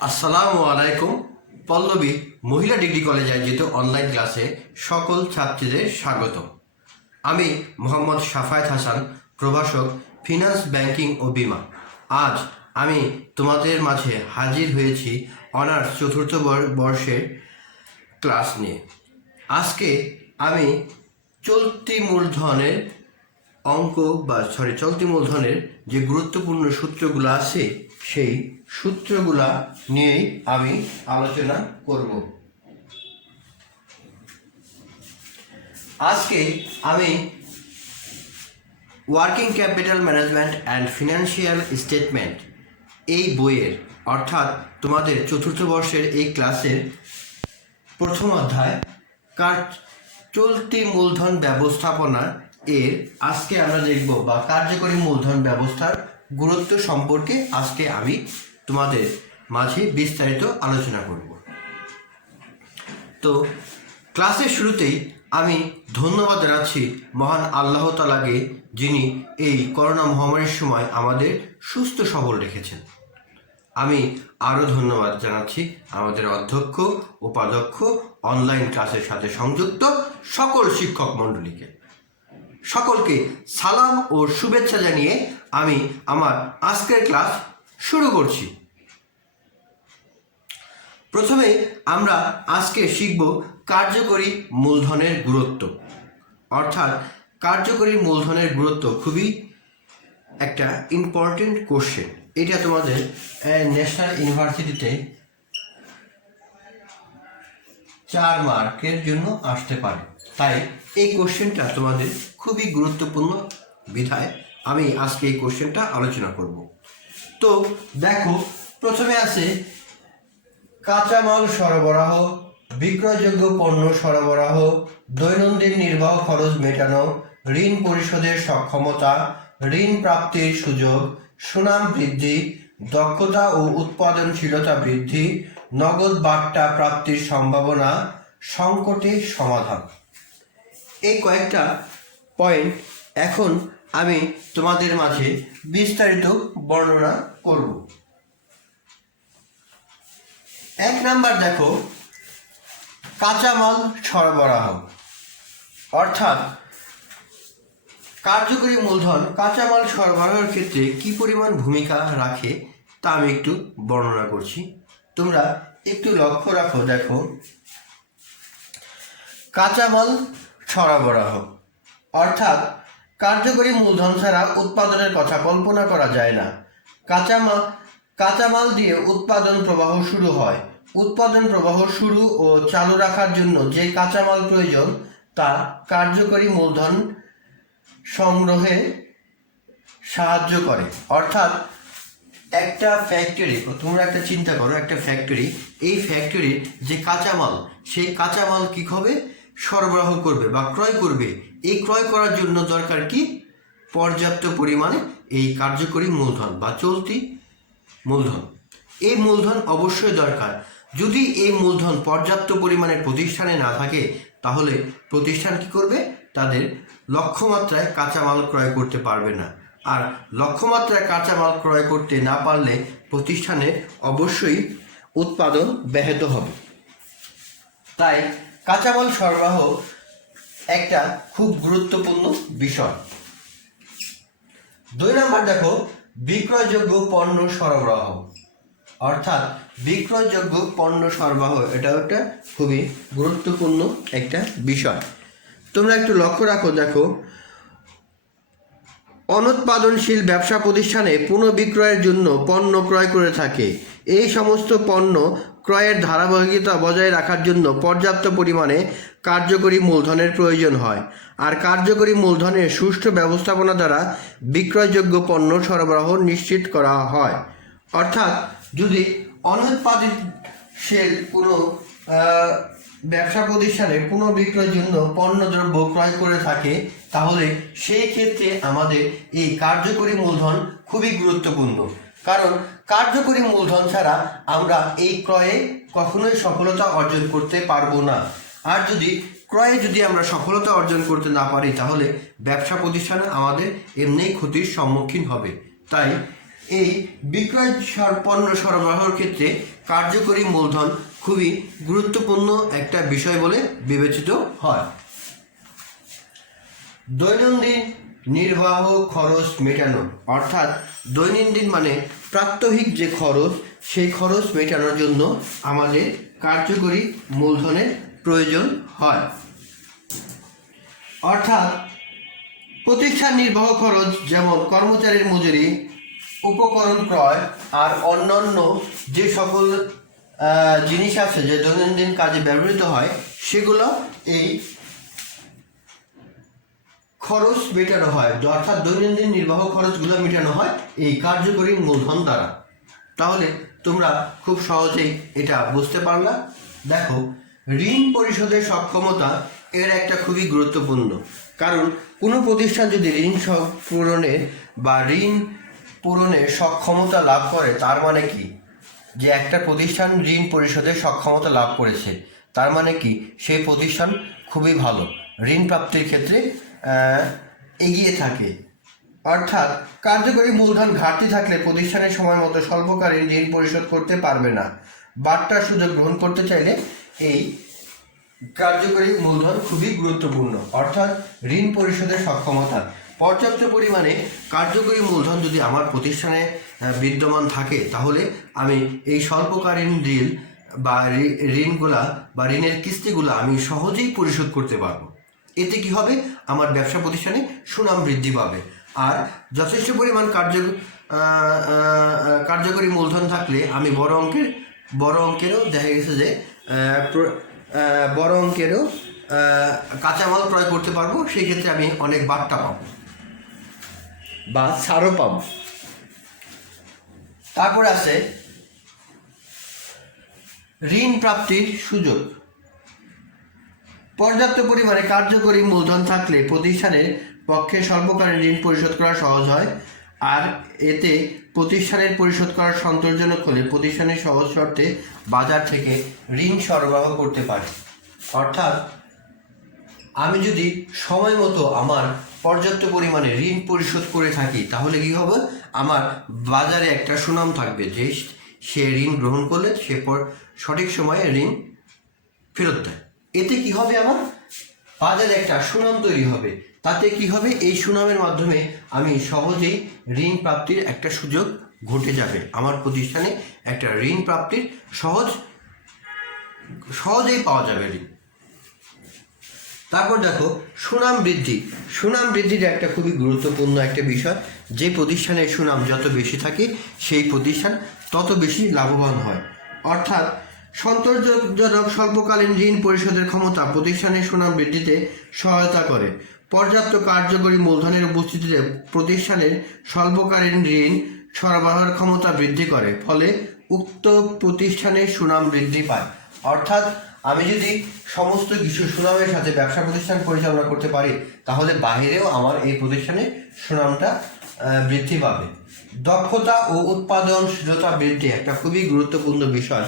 আসসালামু আলাইকুম। পল্লবী মহিলা ডিগ্রি কলেজ আয়োজিত অনলাইন ক্লাসে সকল ছাত্রীদের স্বাগত। আমি মোহাম্মদ শাফায়েত হাসান, প্রভাষক, ফিনান্স, ব্যাংকিং ও বিমা। আজ আমি তোমাদের মাঝে হাজির হয়েছি অনার্স চতুর্থ বর্ষের ক্লাস নিয়ে। আজকে আমি চলতি মূলধনের চলতি মূলধনের যে গুরুত্বপূর্ণ সূত্রগুলো আছে সেই সূত্রগুলা নিয়েই আমি আলোচনা করব। আজকে আমি working capital management and financial statement এই বইয়ের অর্থাৎ তোমাদের চতুর্থ বর্ষের এই ক্লাসের প্রথম অধ্যায় চলতি মূলধন ব্যবস্থাপনা এর আজকে আমরা দেখব বা কার্যকরী মূলধন ব্যবস্থার গুরুত্ব সম্পর্কে আজকে আমি তোমাদের মাঝে বিস্তারিত আলোচনা করব। তো ক্লাসের শুরুতেই আমি ধন্যবাদ জানাচ্ছি মহান আল্লাহ তাআলাকে, যিনি এই করোনা মহামারীর সময় আমাদের সুস্থ সবল রেখেছেন। আমি আরও ধন্যবাদ জানাচ্ছি আমাদের অধ্যক্ষ, উপাধ্যক্ষ, অনলাইন ক্লাসের সাথে সংযুক্ত সকল শিক্ষক মণ্ডলীকে। সকলকে সালাম ও শুভেচ্ছা জানিয়ে আমি আমার আজকের ক্লাস শুরু করছি। প্রথমে আমরা আজকে শিখব কার্যকরী মূলধনের গুরুত্ব। অর্থাৎ কার্যকরী মূলধনের গুরুত্ব খুবই একটা ইম্পর্টেন্ট কোশ্চেন। এটা তোমাদের ন্যাশনাল ইউনিভার্সিটিতে 4 মার্কের জন্য আসতে পারে, তাই এই কোশ্চেনটা তোমাদের খুবই গুরুত্বপূর্ণ বিধায় আমি আজকে এই কোশ্চেনটা আলোচনা করব। তো দেখো, প্রথমে আছে কাঁচামাল সরবরাহ, বিক্রয়যোগ্য পণ্য সরবরাহ, দৈনন্দিন নির্বাহ খরচ মেটানো, ঋণ পরিশোধের সক্ষমতা, ঋণ প্রাপ্তির সুযোগ, সুনাম বৃদ্ধি, দক্ষতা ও উৎপাদনশীলতা বৃদ্ধি, নগদ বাট্টা প্রাপ্তির সম্ভাবনা, সংকটের সমাধান। এই কয়েকটা পয়েন্ট এখন আমি তোমাদের মাঝে বিস্তারিত বর্ণনা করব। 1 নাম্বার দেখো, কাঁচামাল সরবরাহ। অর্থাৎ কার্যকরী মূলধন কাঁচামাল সরবরাহের ক্ষেত্রে কি পরিমাণ ভূমিকা রাখে তা আমি একটু বর্ণনা করছি। তোমরা একটু লক্ষ্য রাখো। দেখো, কাঁচামাল সরবরাহ অর্থাৎ কার্যকরী মূলধন ছাড়া উৎপাদনের কথা কল্পনা করা যায় না। কাঁচামাল দিয়ে উৎপাদন প্রবাহ শুরু হয়। উৎপাদন প্রবাহ শুরু ও চালু রাখার জন্য যে কাঁচামাল প্রয়োজন তা কার্যকরী মূলধন সংগ্রহে সাহায্য করে। অর্থাৎ একটা ফ্যাক্টরি, তোমরা একটা চিন্তা করো, একটা ফ্যাক্টরি, এই ফ্যাক্টরির যে কাঁচামাল, সেই কাঁচামাল কী হবে, সরবরাহ করবে বা ক্রয় করবে। এই ক্রয় করার জন্য দরকার কি, পর্যাপ্ত পরিমাণে এই কার্যকরী মূলধন বা চলতি মূলধন। এই মূলধন অবশ্যই দরকার। যদি এই মূলধন পর্যাপ্ত পরিমাণে প্রতিষ্ঠানে না থাকে, তাহলে প্রতিষ্ঠান কি করবে, তাদের লক্ষ্যমাত্রায় কাঁচামাল ক্রয় করতে পারবে না। আর লক্ষ্যমাত্রায় কাঁচামাল ক্রয় করতে না পারলে প্রতিষ্ঠানে অবশ্যই উৎপাদন ব্যাহত হবে। তাই কাঁচামাল সরবরাহ একটা খুব গুরুত্বপূর্ণ বিষয়। 2 নাম্বার দেখো, বিক্রয়যোগ্য পণ্য সরবরাহ। অর্থাৎ বিক্রয়যোগ্য পণ্য সরবরাহ এটাও একটা খুবই গুরুত্বপূর্ণ একটা বিষয়। তোমরা একটু লক্ষ্য রাখো। দেখো, অনুৎপাদনশীল ব্যবসা প্রতিষ্ঠানে পুনঃবিক্রয়ের জন্য পণ্য ক্রয় করে থাকে। এই সমস্ত পণ্য ক্রয়ের ধারাবাহিকতা বজায় রাখার জন্য পর্যাপ্ত পরিমাণে কার্যকরী মূলধনের প্রয়োজন হয়। আর কার্যকরী মূলধনের সুষ্ঠু ব্যবস্থাপনা দ্বারা বিক্রয়যোগ্য পণ্য সরবরাহ নিশ্চিত করা হয়। অর্থাৎ যদি অনুৎপাদনশীল কোনো ব্যবসা প্রতিষ্ঠানে পুনঃবিক্রয়ের জন্য পণ্যদ্রব্য ক্রয় করে থাকে, তাহলে সেই ক্ষেত্রে আমাদের এই কার্যকরী মূলধন খুবই গুরুত্বপূর্ণ। কারণ কার্যকরী মূলধন ছাড়া আমরা এই ক্রয়ে কখনোই সফলতা অর্জন করতে পারবো না। আর ক্রয়ে যদি আমরা সফলতা অর্জন করতে না পারি, তাহলে ব্যবসা প্রতিষ্ঠান আমাদের এমনিই ক্ষতির সম্মুখীন হবে। তাই এই বিক্রয় পণ্য সরবরাহের ক্ষেত্রে কার্যকরী মূলধন খুবই গুরুত্বপূর্ণ একটা বিষয় বলে বিবেচিত হয়। দৈনন্দিন নির্বাহ খরচ মেটানো, অর্থাৎ দৈনন্দিন মানে প্রাত্যহিক যে খরচ, সেই খরচ মেটানোর জন্য আমাদের কার্যকরী মূলধনের প্রয়োজন হয়। অর্থাৎ প্রতিষ্ঠান নির্বাহ খরচ যেমন কর্মচারীর মজুরি, উপকরণ ক্রয় আর অন্যান্য যে সকল জিনিস আছে যে দৈনন্দিন কাজে ব্যবহৃত হয়, সেগুলো এই খরচ মেটানো হয়, অর্থাৎ দৈনন্দিন নির্বাহ খরচগুলো মেটানো হয় এই কার্যকরী মূলধন দ্বারা। তাহলে তোমরা খুব সহজেই এটা বুঝতে পারলা। দেখো, ঋণ পরিশোধের সক্ষমতা এর একটা খুবই গুরুত্বপূর্ণ, কারণ কোনো প্রতিষ্ঠান যদি ঋণ পূরণের সক্ষমতা লাভ করে, তার মানে কি যে একটা প্রতিষ্ঠান ঋণ পরিশোধের সক্ষমতা লাভ করেছে, তার মানে কি সেই প্রতিষ্ঠান খুবই ভালো, ঋণ প্রাপ্তির ক্ষেত্রে এগিয়ে থাকে। অর্থাৎ কার্যকরী মূলধন ঘাটতি থাকলে প্রতিষ্ঠানের সময় মতো স্বল্পকালীন ঋণ পরিশোধ করতে পারবে না। বাট্টার সুযোগ গ্রহণ করতে চাইলে এই কার্যকরী মূলধন খুবই গুরুত্বপূর্ণ। অর্থাৎ ঋণ পরিশোধের সক্ষমতা, পর্যাপ্ত পরিমাণে কার্যকরী মূলধন যদি আমার প্রতিষ্ঠানে বিদ্যমান থাকে, তাহলে আমি এই স্বল্পকালীন ঋণ বা ঋণগুলা বা ঋণের কিস্তিগুলো আমি সহজেই পরিশোধ করতে পারবো। এতে কি হবে, আমার ব্যবসা প্রতিষ্ঠানে সুনাম বৃদ্ধি পাবে। আর যথেষ্ট পরিমাণ কার্যকরী মূলধন থাকলে আমি বড় অঙ্কেরও দেখা গেছে যে বড় অঙ্কেরও কাঁচামাল ক্রয় করতে পারবো। সেই ক্ষেত্রে আমি অনেক বাট্টা পাবো বা ছাড়ও পাবো। তারপরে আছে ঋণ প্রাপ্তির সুযোগ। পর্যাপ্ত পরিমাণে কার্যকরী মূলধন থাকলে প্রতিষ্ঠানের পক্ষে স্বল্পকালীন ঋণ পরিশোধ করা সহজ হয়, আর এতে প্রতিষ্ঠানের পরিশোধ করা সন্তোষজনক হলে প্রতিষ্ঠানের সহজ শর্তে বাজার থেকে ঋণ সরবরাহ করতে পারে। অর্থাৎ আমি যদি সময় মতো আমার পর্যাপ্ত পরিমাণে ঋণ পরিশোধ করে থাকি, তাহলে কি হবে, আমার বাজারে একটা সুনাম থাকবে যে সে ঋণ গ্রহণ করলে সে সঠিক সময়ে ঋণ ফেরত দেয়। এতে কি হবে, আমার বাজারে একটা সুনাম তৈরি হবে। তাতে কি হবে, এই সুনামের মাধ্যমে আমি সহজেই ঋণ প্রাপ্তির একটা সুযোগ ঘটে যাবে। আমার প্রতিষ্ঠানে একটা ঋণ প্রাপ্তির সহজেই পাওয়া যাবে ঋণ। তারপর দেখো, সুনাম বৃদ্ধির একটা খুবই গুরুত্বপূর্ণ একটা বিষয়। যে প্রতিষ্ঠানের সুনাম যত বেশি থাকে, সেই প্রতিষ্ঠান তত বেশি লাভবান হয়। অর্থাৎ সন্তোষজনক স্বল্পকালীন ঋণ পরিশোধের ক্ষমতা প্রতিষ্ঠানের সুনাম বৃদ্ধিতে সহায়তা করে। পর্যাপ্ত কার্যকরী মূলধনের উপস্থিতিতে প্রতিষ্ঠানের স্বল্পকালীন ঋণ সরবরাহের ক্ষমতা বৃদ্ধি করে, ফলে উক্ত প্রতিষ্ঠানের সুনাম বৃদ্ধি পায়। অর্থাৎ আমি যদি সমস্ত কিছু সুনামের সাথে ব্যবসা প্রতিষ্ঠান পরিচালনা করতে পারি, তাহলে বাহিরেও আমার এই প্রতিষ্ঠানের সুনামটা বৃদ্ধি পাবে। দক্ষতা ও উৎপাদনশীলতা বৃদ্ধি একটা খুবই গুরুত্বপূর্ণ বিষয়।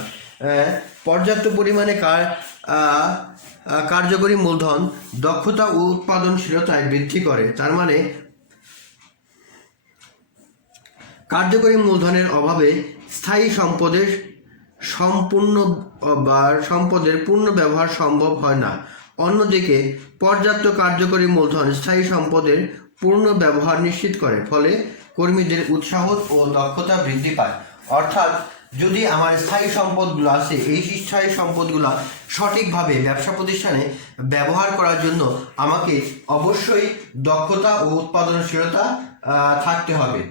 পর্যাপ্ত পরিমাণে কার্যকরী মূলধন দক্ষতা ও উৎপাদনশীলতায় বৃদ্ধি করে। তার মানে কার্যকরী মূলধনের অভাবে স্থায়ী সম্পদের পূর্ণ ব্যবহার সম্ভব হয় না। অন্যদিকে পর্যাপ্ত কার্যকরী মূলধন স্থায়ী সম্পদের পূর্ণ ব্যবহার নিশ্চিত করে, ফলে কর্মীদের উৎসাহ ও দক্ষতা বৃদ্ধি পায়। অর্থাৎ যদি আমার স্থায়ী সম্পদগুলো আছে, এই স্থায়ী সম্পদগুলো সঠিকভাবে ব্যবসা প্রতিষ্ঠানে ব্যবহার করার জন্য আমাকে অবশ্যই দক্ষতা ও উৎপাদনশীলতা থাকতে হবে।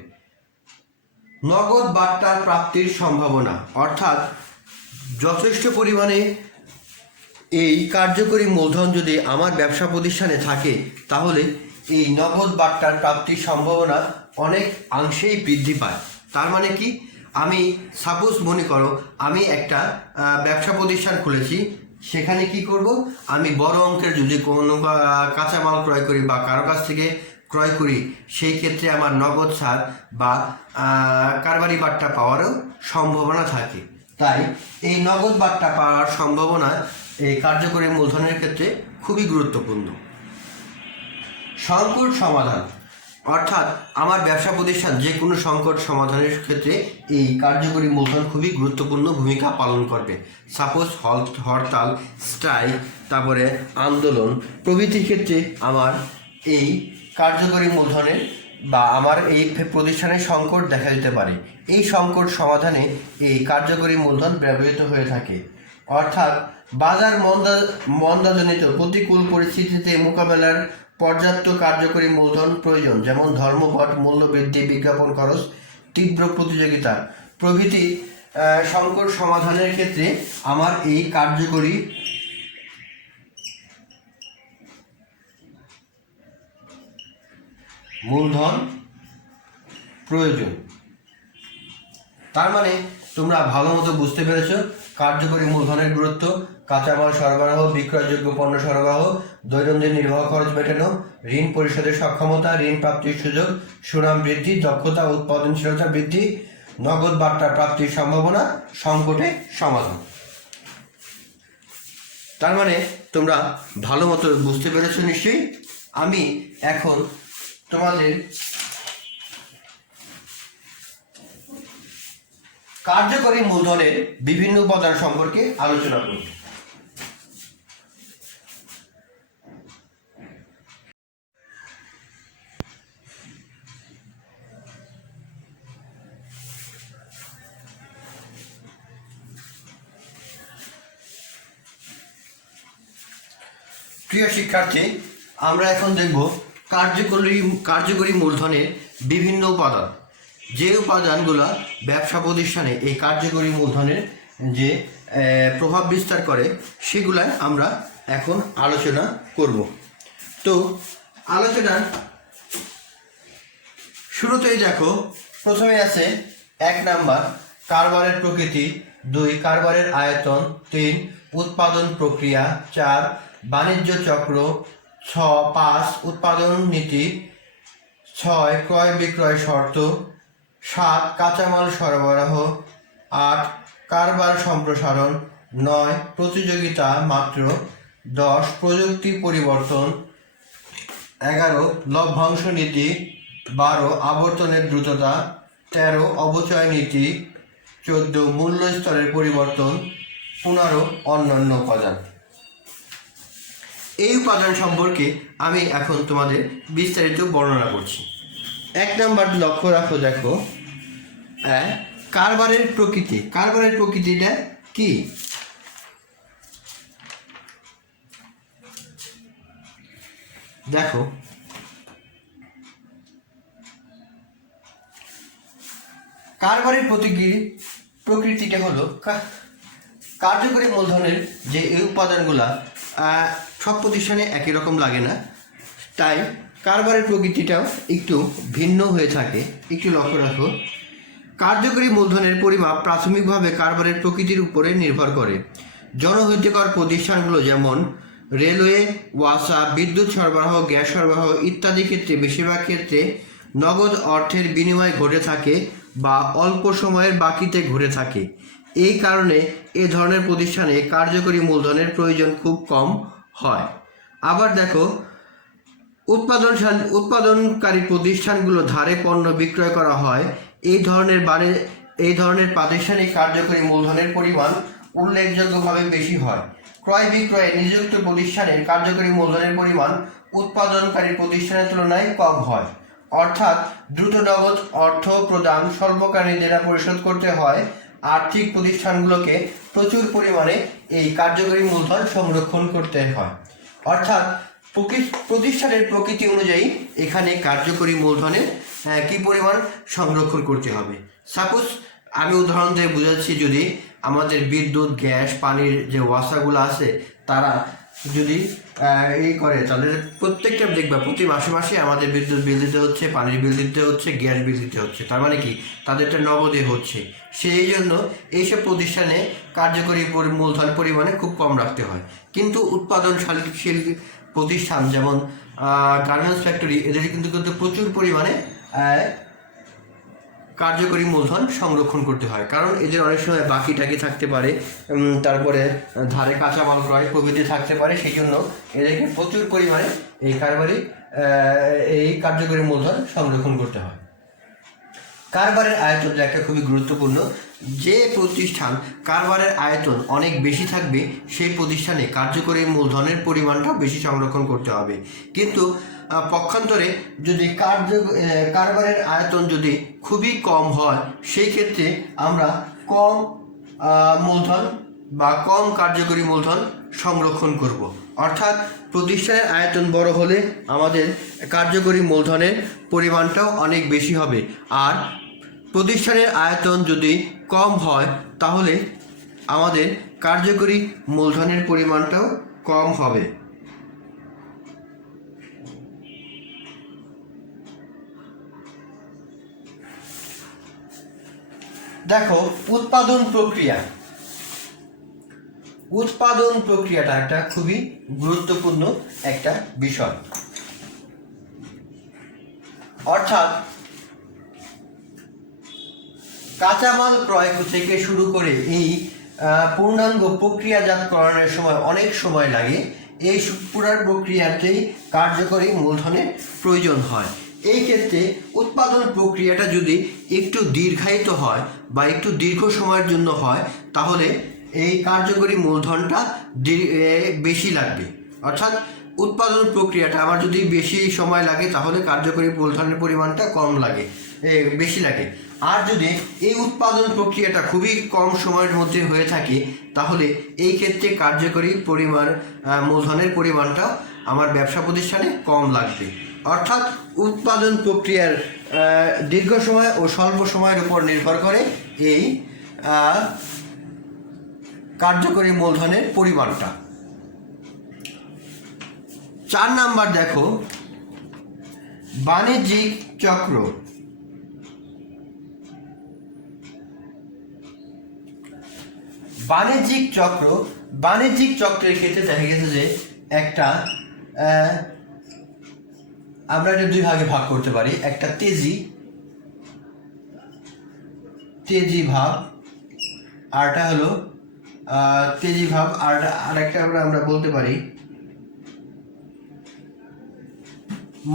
নগদ বাট্টার প্রাপ্তির সম্ভাবনা, অর্থাৎ যথেষ্ট পরিমাণে এই কার্যকরী মূলধন যদি আমার ব্যবসা প্রতিষ্ঠানে থাকে, তাহলে এই নগদ বাট্টার প্রাপ্তির সম্ভাবনা অনেক অংশেই বৃদ্ধি পায়। তার মানে কি, আমি সাপোজ মনে করো আমি একটা ব্যবসা প্রতিষ্ঠান খুলেছি, সেখানে কি করব, আমি বড় অঙ্কের যদি কোনো কাঁচামাল ক্রয় করি বা কারো কাছ থেকে ক্রয় করি, সেই ক্ষেত্রে আমার নগদ ছাড় বা কারবারি বাট্টা পাওয়ারও সম্ভাবনা থাকে। তাই এই নগদ বাট্টা পাওয়ার সম্ভাবনা এই কার্যকরী মূলধনের ক্ষেত্রে খুবই গুরুত্বপূর্ণ। সংকট সমাধান, অর্থাৎ আমার ব্যবসা প্রতিষ্ঠান যে কোনো সংকট সমাধানের ক্ষেত্রে এই কার্যকরী মূলধন খুবই গুরুত্বপূর্ণ ভূমিকা পালন করবে। সাপোজ হরতাল, স্ট্রাইক, তারপরে আন্দোলন প্রভৃতির ক্ষেত্রে আমার এই কার্যকরী মূলধনের বা আমার এই প্রতিষ্ঠানের সংকট দেখা দিতে পারে। এই সংকট সমাধানে এই কার্যকরী মূলধন ব্যবহৃত হয়ে থাকে। অর্থাৎ বাজার মন্দাজনিত প্রতিকূল পরিস্থিতিতে মোকাবেলার পর্যাপ্ত কার্যকরী মূলধন প্রয়োজন, যেমন ধর্মঘট, মূল্যবৃদ্ধি, বিজ্ঞাপন খরচ, তীব্র প্রতিযোগিতা প্রভৃতি সংকট সমাধানের ক্ষেত্রে আমার এই কার্যকরী মূলধন প্রয়োজন। তার মানে তোমরা ভালো মতো বুঝতে পেরেছ কার্যকরী মূলধনের গুরুত্ব। কাঁচামাল সরবরাহ, বিক্রয়যোগ্য পণ্য সরবরাহ, দৈনন্দিন নির্বাহ খরচ মেটানো, ঋণ পরিশোধের সক্ষমতা, ঋণ প্রাপ্তির সুযোগ, সুনাম বৃদ্ধি, দক্ষতা, উৎপাদনশীলতা বৃদ্ধি, নগদ বার্তা প্রাপ্তির সম্ভাবনা, সংকটে সমাধান। তার মানে তোমরা ভালো মতো বুঝতে পেরেছ নিশ্চয়ই। আমি এখন তোমাদের কার্যকরী মূলধনের বিভিন্ন উপাদান সম্পর্কে আলোচনা করব। প্রিয় শিক্ষার্থী, আমরা এখন দেখব কার্যকরী মূলধনের বিভিন্ন উপাদান। যে উপাদানগুলো ব্যবসা প্রতিষ্ঠানে এই কার্যকরী মূলধনের যে প্রভাব বিস্তার করে সেগুলাই আমরা এখন আলোচনা করব। তো আলোচনার শুরুতেই দেখো, প্রথমে আছে 1 নাম্বার কারবারের প্রকৃতি, 2 কারবারের আয়তন, 3 উৎপাদন প্রক্রিয়া, 4 বাণিজ্য চক্র, 5 উৎপাদন নীতি, 6 ক্রয় বিক্রয় শর্ত, 7 কাঁচামাল সরবরাহ, 8 কারবার সম্প্রসারণ, 9 প্রতিযোগিতা মাত্র, 10 প্রযুক্তি পরিবর্তন, 11 লভ্যাংশ নীতি, 12 আবর্তনের দ্রুততা, 13 অবচয় নীতি, 14 মূল্য স্তরের পরিবর্তন, 15 অন্যান্য উপাদান। এই উপাদান সম্পর্কে আমি এখন তোমাদের বিস্তারিত বর্ণনা করছি। 1 নাম্বার লক্ষ্য রাখো, দেখো কারবারের প্রকৃতি। কারবারের প্রকৃতিটা কি? দেখো, কারবারের প্রকৃতিটা হলো কার্যকরী মূলধনের যে এই উপাদানগুলা সব প্রতিষ্ঠানে একই রকম লাগে না, তাই কারবারের প্রকৃতিটাও একটু ভিন্ন হয়ে থাকে। একটু লক্ষ্য রাখো, কার্যকরী মূলধনের পরিমাপ প্রাথমিকভাবে কারবারের প্রকৃতির উপরে নির্ভর করে। জনহিতকর প্রতিষ্ঠানগুলো যেমন রেলওয়ে, ওয়াসা, বিদ্যুৎ সরবরাহ, গ্যাস সরবরাহ ইত্যাদি ক্ষেত্রে বেশিরভাগ ক্ষেত্রে নগদ অর্থের বিনিময় ঘটে থাকে বা অল্প সময়ের বাকিতে ঘটে থাকে। এই কারণে এ ধরনের প্রতিষ্ঠানে কার্যকরী মূলধনের প্রয়োজন খুব কম হয়। আবার দেখো, উৎপাদনকারী প্রতিষ্ঠানগুলো ধারে পণ্য বিক্রয় করা হয়। এই ধরনের প্রাতিষ্ঠানিক কার্যকরী মূলধনের পরিমাণ উল্লেখযোগ্যভাবে বেশি হয়। ক্রয় বিক্রয়ে নিযুক্ত প্রতিষ্ঠানের কার্যকরী মূলধনের পরিমাণ উৎপাদনকারী প্রতিষ্ঠানের তুলনায় কম হয়। অর্থাৎ দ্রুত নগদ অর্থ প্রদান, স্বল্পকালীন দেনা পরিশোধ করতে হয়। আর্থিক প্রতিষ্ঠানগুলোকে প্রচুর পরিমাণে এই কার্যকরী মূলধন সংরক্ষণ করতে হয়। অর্থাৎ প্রতিষ্ঠানের প্রকৃতি অনুযায়ী এখানে কার্যকরী মূলধনের কি পরিমাণ সংরক্ষণ করতে হবে। সাপোজ আমি উদাহরণ দিয়ে বুঝাচ্ছি, যদি আমাদের বিদ্যুৎ, গ্যাস, পানির যে ওয়াসাগুলো আছে তারা যদি এই করে, তাদের প্রত্যেকটা দেখবা প্রতি মাসে মাসে আমাদের বিদ্যুৎ বিল দিতে হচ্ছে, পানির বিল দিতে হচ্ছে, গ্যাস বিল দিতে হচ্ছে। তার মানে কি, তাদেরটা নগদে হচ্ছে। সেই জন্য এইসব প্রতিষ্ঠানে কার্যকরী মূলধন পরিমাণে খুব কম রাখতে হয়। কিন্তু উৎপাদনশীল প্রতিষ্ঠান যেমন গার্মেন্টস ফ্যাক্টরি, এদের কিন্তু প্রচুর পরিমাণে কার্যকরী মূলধন সংরক্ষণ করতে হয়, কারণ এদের অনেক সময় বাকি টাকি থাকতে পারে, তারপরে ধারে কাঁচামাল ক্রয় প্রভৃতি থাকতে পারে। সেই জন্য এদেরকে প্রচুর পরিমাণে এই এই কার্যকরী মূলধন সংরক্ষণ করতে হয়। কারবারের আয়তন একটা খুবই গুরুত্বপূর্ণ। যে প্রতিষ্ঠান কারবারের আয়তন অনেক বেশি থাকবে সেই প্রতিষ্ঠানে কার্যকরী মূলধনের পরিমাণটা বেশি সংরক্ষণ করতে হবে। কিন্তু পক্ষান্তরে যদি কারবারের আয়তন যদি খুবই কম হয় সেই ক্ষেত্রে আমরা কম মূলধন বা কম কার্যকরী মূলধন সংরক্ষণ করব। অর্থাৎ প্রতিষ্ঠানের আয়তন বড় হলে আমাদের কার্যকরী মূলধনের পরিমাণটাও অনেক বেশি হবে, আর প্রতিষ্ঠানের আয়তন যদি কম হয় তাহলে আমাদের কার্যকরী মূলধনের পরিমাণটাও কম হবে। দেখো, উৎপাদন প্রক্রিয়াটা একটা খুবই গুরুত্বপূর্ণ একটা বিষয়। অর্থাৎ কাঁচামাল ক্রয় থেকে শুরু করে এই পূর্ণাঙ্গ প্রক্রিয়াজাতকরণের সময় অনেক সময় লাগে। এই পুরো প্রক্রিয়াতেই কার্যকরী মূলধনের প্রয়োজন হয়। এই ক্ষেত্রে উৎপাদন প্রক্রিয়াটা যদি একটু দীর্ঘায়িত হয় বা একটু দীর্ঘ সময়ের জন্য হয় তাহলে এই কার্যকরী মূলধনটা বেশি লাগবে। অর্থাৎ উৎপাদন প্রক্রিয়াটা আমার যদি বেশি সময় লাগে তাহলে কার্যকরী মূলধনের পরিমাণটা বেশি লাগে। আর যদি এই উৎপাদন প্রক্রিয়াটা খুবই কম সময়ের মধ্যে হয়ে থাকে তাহলে এই ক্ষেত্রে কার্যকরী মূলধনের পরিমাণটাও আমার ব্যবসা প্রতিষ্ঠানে কম লাগবে। অর্থাৎ উৎপাদন প্রক্রিয়ার দীর্ঘ সময় ও স্বল্প সময়ের উপর নির্ভর করে এই কার্যকরী মূলধনের পরিমাণটা। 4 নাম্বার দেখো, বাণিজ্যিক চক্র। বাণিজ্যিক চক্রের ক্ষেত্রে দেখা গেছে যে একটা আমরা এটা দুই ভাগে ভাগ করতে পারি। একটা তেজি ভাব, আরটা হলো তেজি ভাব, আরেকটা আমরা বলতে পারি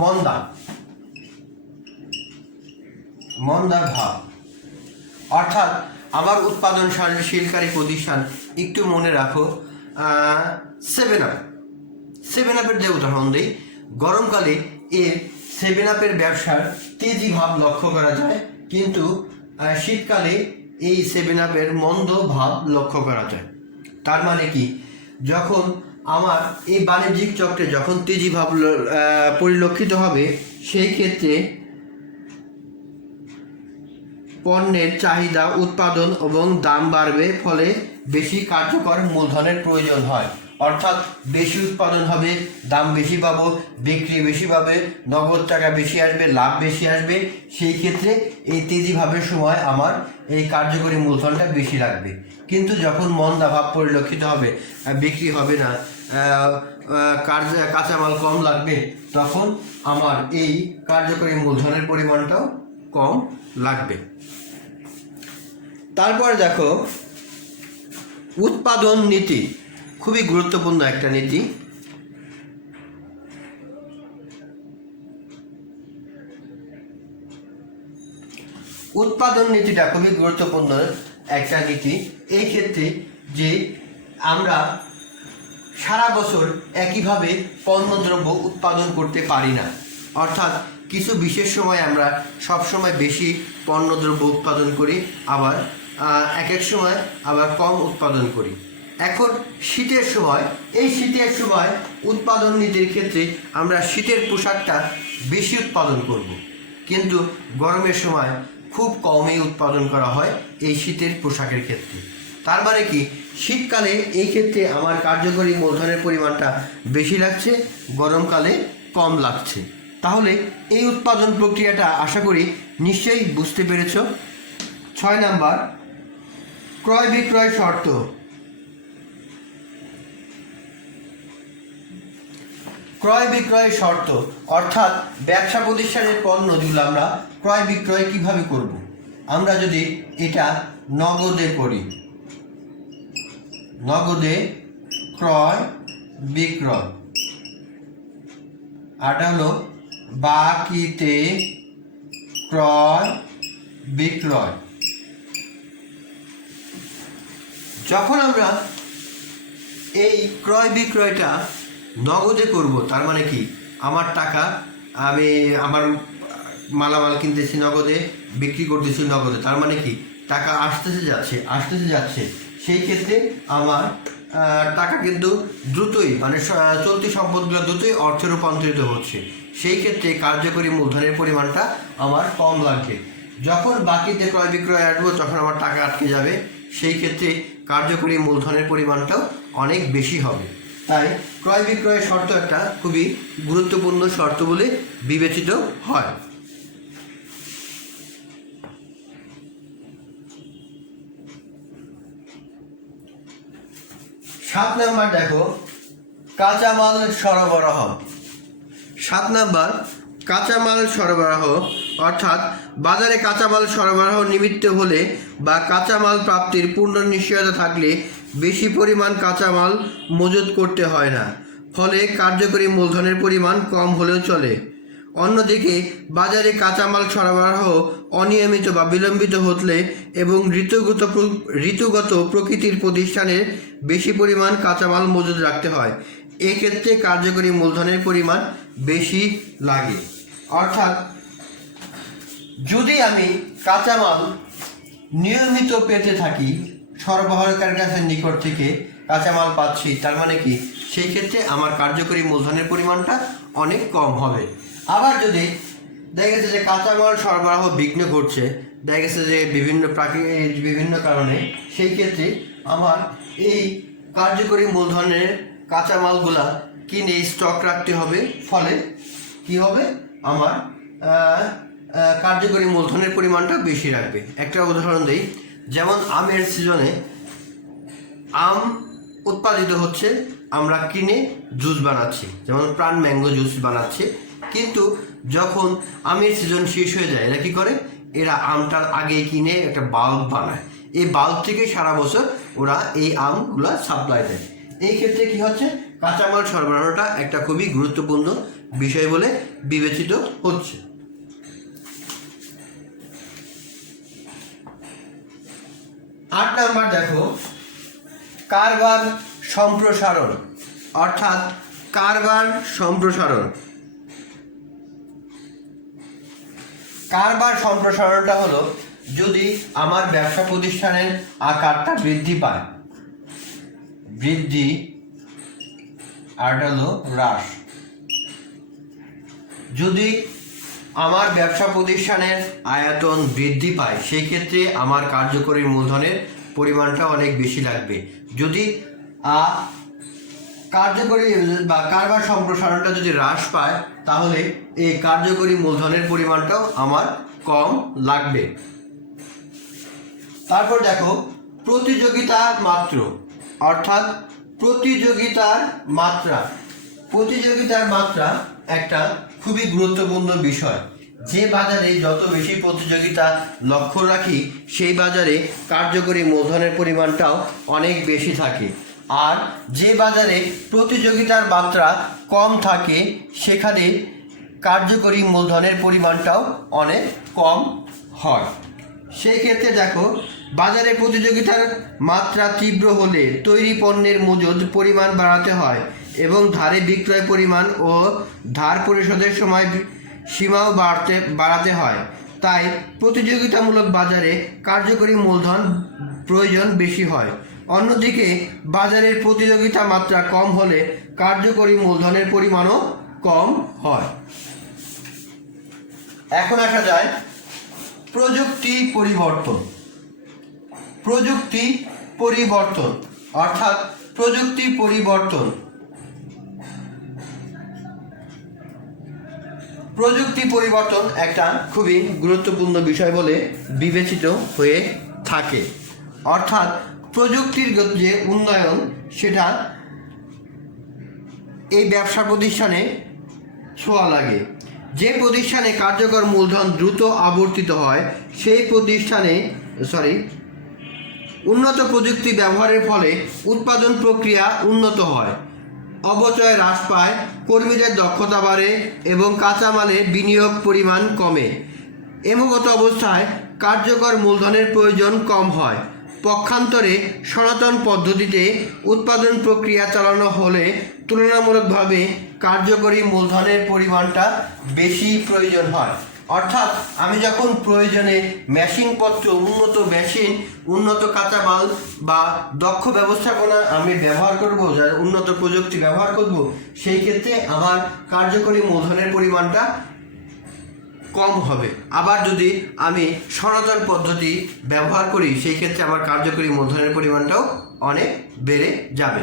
মন্দা ভাব। অর্থাৎ আমার উৎপাদনশীলকারী প্রতিষ্ঠান, একটু মনে রাখো 7 আপের যে উদাহরণ দিই, গরমকালে এর 7 আপের ব্যবসার তেজি ভাব লক্ষ্য করা যায়, কিন্তু শীতকালে এই 7 আপের মন্দ ভাব লক্ষ্য করা যায়। তার মানে কি, যখন আমার এই বাণিজ্যিক চক্রে যখন তেজি ভাব পরিলক্ষিত হবে সেই ক্ষেত্রে পণ্যের চাহিদা, উৎপাদন এবং দাম বাড়বে, ফলে বেশি কার্যকর মূলধনের প্রয়োজন হয়। অর্থাৎ বেশি উৎপাদন হবে, দাম বেশি পাবো, বিক্রি বেশি পাবে, নগদ টাকা বেশি আসবে, লাভ বেশি আসবে। সেই ক্ষেত্রে এই তেজি ভাবের সময় আমার এই কার্যকরী মূলধনটা বেশি লাগবে। কিন্তু যখন মন্দাভাব পরিলক্ষিত হবে, বিক্রি হবে না, কাঁচামাল কম লাগবে, তখন আমার এই কার্যকরী মূলধনের পরিমাণটাও কম লাগবে। তারপরে দেখো, উৎপাদন নীতি খুবই গুরুত্বপূর্ণ একটা নীতি। উৎপাদন নীতিটা খুবই গুরুত্বপূর্ণ একটা নীতি। এই ক্ষেত্রে যে আমরা সারা বছর একইভাবে পণ্যদ্রব্য উৎপাদন করতে পারি না। অর্থাৎ কিছু বিশেষ সময় আমরা সবসময় বেশি পণ্যদ্রব্য উৎপাদন করি, আবার এক সময় আবার কম উৎপাদন করি। এখন শীতের সময় উৎপাদন নীতির ক্ষেত্রে আমরা শীতের পোশাকটা বেশি উৎপাদন করব, কিন্তু গরমের সময় খুব কমই উৎপাদন করা হয় এই শীতের পোশাকের ক্ষেত্রে। তার মানে কি, শীতকালে এই ক্ষেত্রে আমার কার্যকরী মূলধনের পরিমাণটা বেশি লাগছে, গরমকালে কম লাগছে। তাহলে এই উৎপাদন প্রক্রিয়াটা আশা করি নিশ্চয়ই বুঝতে পেরেছ। 6 নাম্বার, ক্রয় বিক্রয় শর্ত। ক্রয় বিক্রয় শর্ত অর্থাৎ ব্যবসা প্রতিষ্ঠানের পণ্য যেগুলো আমরা ক্রয় বিক্রয় কিভাবে করব। আমরা যদি এটা নগদে করি, নগদে ক্রয় বিক্রয়, আরটা হলো বাকিতে ক্রয় বিক্রয়। যখন আমরা এই ক্রয় বিক্রয়টা নগদে করব, তার মানে কি, আমার টাকা, আমি আমার মালামাল কিনতেছি নগদে, বিক্রি করতেছি নগদে, তার মানে কি টাকা আসতেছে যাচ্ছে, সেই ক্ষেত্রে আমার টাকা কিন্তু দ্রুতই, মানে চলতি সম্পদগুলো দ্রুতই অর্থে রূপান্তরিত হচ্ছে। সেই ক্ষেত্রে কার্যকরী মূলধনের পরিমাণটা আমার কম লাগবে। যখন বাকিতে ক্রয় বিক্রয় আসবো তখন আমার টাকা আটকে যাবে, সেই ক্ষেত্রে কার্যকরী মূলধনের পরিমাণটাও অনেক বেশি হবে। তাই ক্রয় বিক্রয়ের শর্ত একটা খুবই গুরুত্বপূর্ণ শর্ত বলে বিবেচিত হয়। 7 নাম্বার দেখো, কাঁচামাল সরবরাহ। 7 নাম্বার কাঁচামাল সরবরাহ, অর্থাৎ বাজারে কাঁচামাল সরবরাহ নিমিত্ত হলে বা কাঁচামাল প্রাপ্তির পূর্ণ নিশ্চয়তা থাকলে বেশি পরিমাণ কাঁচামাল মজুত করতে হয় না, ফলে কার্যকরী মূলধনের পরিমাণ কম হলেও চলে। অন্যদিকে বাজারে কাঁচামাল সরবরাহ অনিয়মিত বা বিলম্বিত হলে এবং ঋতুগত প্রকৃতির প্রতিষ্ঠানের বেশি পরিমাণ কাঁচামাল মজুত রাখতে হয়, এক্ষেত্রে কার্যকরী মূলধনের পরিমাণ বেশি লাগে। অর্থাৎ যদি আমি কাঁচামাল নিয়মিত পেতে থাকি, সরবরাহকারীর কাছে নিকট থেকে কাঁচামাল পাচ্ছি, তার মানে কি সেই ক্ষেত্রে আমার কার্যকরী মূলধনের পরিমাণটা অনেক কম হবে। আবার যদি দেখা গেছে যে কাঁচামাল সরবরাহ বিঘ্ন ঘটছে, দেখা গেছে যে বিভিন্ন কারণে, সেই ক্ষেত্রে আমার এই কার্যকরী মূলধনের কাঁচামালগুলা কিনে স্টক রাখতে হবে, ফলে কি হবে, আমার কার্যকরী মূলধনের পরিমাণটা বেশি রাখবে। একটা উদাহরণ দিই, যেমন আমের সিজনে আম উৎপাদিত হচ্ছে, আমরা কিনে জুস বানাচ্ছি, যেমন প্রাণ ম্যাঙ্গো জুস বানাচ্ছে, কিন্তু যখন আমের সিজন শেষ হয়ে যায় এরা কী করে, এরা আমটার আগে কিনে একটা বাল্ব বানায়, এই বাল্ব থেকে সারা বছর ওরা এই আমগুলো সাপ্লাই দেয়। এই ক্ষেত্রে কি হচ্ছে, কাঁচামাল সরবরাহটা একটা খুবই গুরুত্বপূর্ণ বিষয় বলে বিবেচিত হচ্ছে। 8 নাম্বার দেখো, কারবার সম্প্রসারণ, অর্থাৎ কারবার সম্প্রসারণ। কারবার সম্প্রসারণটা হলো, যদি আমার ব্যবসা প্রতিষ্ঠানের আকারটা বৃদ্ধি পায়, বৃদ্ধি আর হলো হ্রাস। যদি আমার ব্যবসা প্রতিষ্ঠানের আয়তন বৃদ্ধি পায়, সেই ক্ষেত্রে আমার কার্যকরী মূলধনের পরিমাণটা অনেক বেশি লাগবে। যদি কার্যকরী বা কারবার সম্প্রসারণটা যদি হ্রাস পায়, তাহলে এই কার্যকরী মূলধনের পরিমাণটাও আমার কম লাগবে। তারপর দেখো, প্রতিযোগিতা মাত্র, অর্থাৎ প্রতিযোগিতার মাত্রা। প্রতিযোগিতার মাত্রা একটা খুবই গুরুত্বপূর্ণ বিষয়। যে বাজারে যত বেশি প্রতিযোগিতা লক্ষ্য রাখি, সেই বাজারে কার্যকরী মূলধনের পরিমাণটাও অনেক বেশি থাকে। আর যে বাজারে প্রতিযোগিতার মাত্রা কম থাকে, সেখানে কার্যকরী মূলধনের পরিমাণটাও অনেক কম হয়। সেই ক্ষেত্রে দেখো, বাজারে প্রতিযোগিতার মাত্রা তীব্র হলে তৈরি পণ্যের মজুদ পরিমাণ বাড়াতে হয় এবং ধারে বিক্রয় পরিমাণ ও ধার পরিশোধের সময় সীমাও বাড়াতে হয়। তাই প্রতিযোগিতামূলক বাজারে কার্যকরী মূলধন প্রয়োজন বেশি হয়। অন্যদিকে বাজারের প্রতিযোগিতা মাত্রা কম হলে কার্যকরী মূলধনের পরিমাণও কম হয়। এখন আসা যায় প্রযুক্তি পরিবর্তন। প্রযুক্তি পরিবর্তন, অর্থাৎ প্রযুক্তি পরিবর্তন। প্রযুক্তি পরিবর্তন একটা খুবই গুরুত্বপূর্ণ বিষয় বলে বিবেচিত হয়ে থাকে। অর্থাৎ প্রযুক্তির যে উন্নয়ন, সেটা এই ব্যবসা প্রতিষ্ঠানে ছোঁয়া লাগে। যে প্রতিষ্ঠানে কার্যকর মূলধন দ্রুত আবর্তিত হয়, সেই প্রতিষ্ঠানে উন্নত প্রযুক্তি ব্যবহারের ফলে উৎপাদন প্রক্রিয়া উন্নত হয়। অপচয় হ্রাস পায়, কর্মীদের দক্ষতা বাড়ে এবং কাঁচামালের বিনিয়োগ পরিমাণ কমে। এমগত অবস্থায় কার্যকর মূলধনের প্রয়োজন কম হয়। পক্ষান্তরে সনাতন পদ্ধতিতে উৎপাদন প্রক্রিয়া চালানো হলে তুলনামূলকভাবে কার্যকরী মূলধনের পরিমাণটা বেশি প্রয়োজন হয়। অর্থাৎ আমি যখন প্রয়োজনে মেশিনপত্র, উন্নত মেশিন, উন্নত কাঁচামাল বা দক্ষ ব্যবস্থাপনা আমি ব্যবহার করব, যার উন্নত প্রযুক্তি ব্যবহার করব, সেই ক্ষেত্রে আমার কার্যকরী মূলধনের পরিমাণটা কম হবে। আবার যদি আমি সনাতন পদ্ধতি ব্যবহার করি সেই ক্ষেত্রে আমার কার্যকরী মূলধনের পরিমাণটাও অনেক বেড়ে যাবে।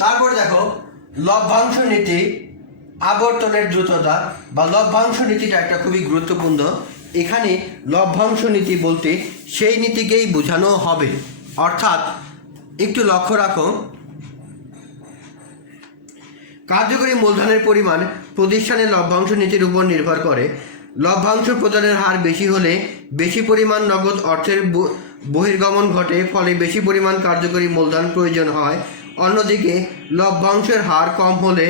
তারপর দেখো লভ্যাংশ নীতি, আবর্তনের দ্রুততা বা লভ্যাংশ নীতিটা একটা খুবই গুরুত্বপূর্ণ। এখানে লভ্যাংশ নীতি বলতে সেই নীতিকেই বোঝানো হবে। অর্থাৎ একটু লক্ষ্য রাখো, কার্যকরী মূলধনের পরিমাণ প্রতিষ্ঠানের লভ্যাংশ নীতির উপর নির্ভর করে। লভ্যাংশ প্রদানের হার বেশি হলে বেশি পরিমাণ নগদ অর্থের বহির্গমন ঘটে, ফলে বেশি পরিমাণ কার্যকরী মূলধন প্রয়োজন হয়। অন্যদিকে লভ্যাংশের হার কম হলে,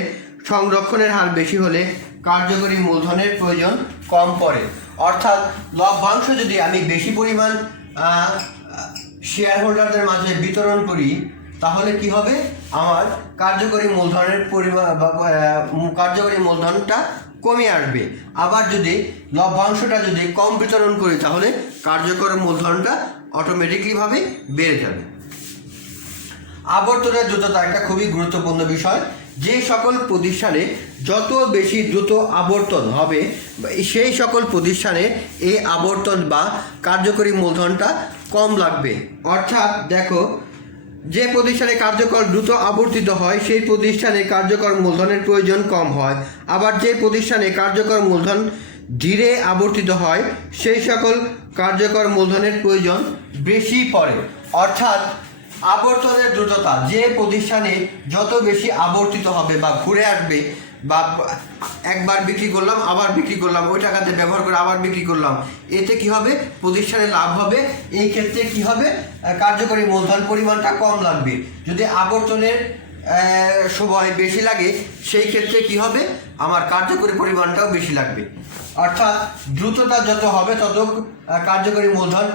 সংরক্ষণের হার বেশি হলে কার্যকরী মূলধনের প্রয়োজন কম পড়ে। অর্থাৎ লভ্যাংশ যদি আমি বেশি পরিমাণ শেয়ার হোল্ডারদের মাঝে বিতরণ করি তাহলে কি হবে, আমার কার্যকরী মূলধনের পরিমাণ কার্যকরী মূলধনটা কমে আসবে। আবার যদি লভ্যাংশটা যদি কম বিতরণ করি তাহলে কার্যকর মূলধনটা অটোমেটিকলিভাবে বেড়ে যাবে। আবর্তনের দ্রুততা একটা খুবই গুরুত্বপূর্ণ বিষয়। যে সকল প্রতিষ্ঠানে যত বেশি দ্রুত আবর্তন হবে সেই সকল প্রতিষ্ঠানে এই আবর্তন বা কার্যকরী মূলধনটা কম লাগবে। অর্থাৎ দেখো, যে প্রতিষ্ঠানে কার্যকর দ্রুত আবর্তিত হয় সেই প্রতিষ্ঠানে কার্যকর মূলধনের প্রয়োজন কম হয়। আবার যে প্রতিষ্ঠানে কার্যকর মূলধন ধীরে আবর্তিত হয় সেই সকল কার্যকর মূলধনের প্রয়োজন বেশি পড়ে। অর্থাৎ আবর্তনের দ্রুততা, যে প্রতিষ্ঠানে যত বেশি আবর্তিত হবে বা ঘুরে আসবে, বা একবার বিক্রি করলাম আবার বিক্রি করলাম, ওই টাকাতে ব্যবহার করে আবার বিক্রি করলাম, এতে কি হবে, প্রতিষ্ঠানে লাভ হবে। এই ক্ষেত্রে কি হবে, কার্যকরী মূলধন পরিমাণটা কম লাগবে। যদি আবর্তনের সময় বেশি লাগে সেই ক্ষেত্রে কি হবে, আমার কার্যকরী পরিমাণটাও বেশি লাগবে। অর্থাৎ দ্রুততা যত হবে তত কার্যকরী মূলধন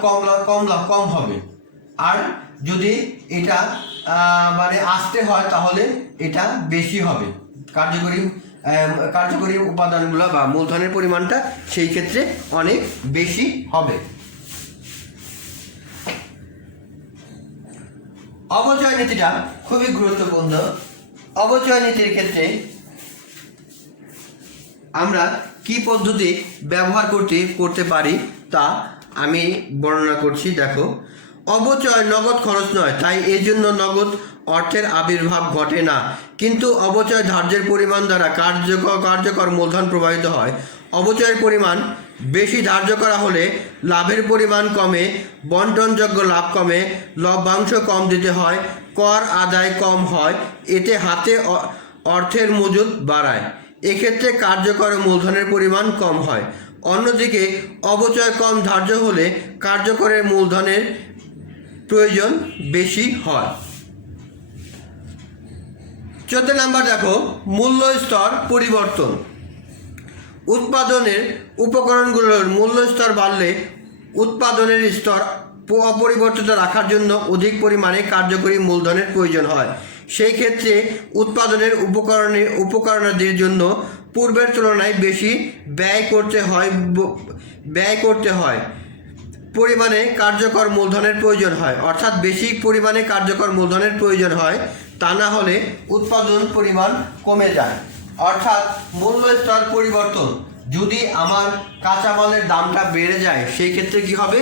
কম হবে। আর যদি এটা আস্তে হয় তাহলে এটা বেশি হবে। কার্যকরী উপাদানগুলো বা মূলধনের পরিমাণটা সেই ক্ষেত্রে অনেক বেশি হবে। অপচয় নীতিটা খুবই গুরুত্বপূর্ণ। অপচয় নীতির ক্ষেত্রে আমরা কি পদ্ধতি ব্যবহার করতে পারি তা আমি বর্ণনা করছি। দেখো, অপচয় নগদ খরচ নয়, তাই এই জন্য নগদ অর্থের আবির্ভাব ঘটে না, কিন্তু অপচয় ধার্যের পরিমাণ দ্বারা কার্যকর মূলধন প্রবাহিত হয়। অপচয়ের পরিমাণ বেশি ধার্য করা হলে লাভের পরিমাণ কমে, বন্টনযোগ্য লাভ কমে, লভ্যাংশ কম দিতে হয়, কর আদায় কম হয়, এতে হাতে অর্থের মজুদ বাড়ায়। এক্ষেত্রে কার্যকর মূলধনের পরিমাণ কম হয়। অন্যদিকে অপচয় কম ধার্য হলে কার্যকরের মূলধনের প্রয়োজন বেশি হয়। 14 নাম্বার দেখো, মূল্য স্তর পরিবর্তন। উৎপাদনের উপকরণগুলোর মূল্য স্তর বাড়লে উৎপাদনের স্তর অপরিবর্তিত রাখার জন্য অধিক পরিমাণে কার্যকরী মূলধনের প্রয়োজন হয়। সেই ক্ষেত্রে উৎপাদনের উপকরণাদির জন্য পূর্বের তুলনায় বেশি ব্যয় করতে হয় পরিমাণে কার্যকর মূলধনের প্রয়োজন হয়। অর্থাৎ বেশি পরিমাণে কার্যকর মূলধনের প্রয়োজন হয়, তা না হলে উৎপাদন পরিমাণ কমে যায়। অর্থাৎ মূল্য স্তর পরিবর্তন, যদি আমার কাঁচামালের দামটা বেড়ে যায় সেই ক্ষেত্রে কি হবে,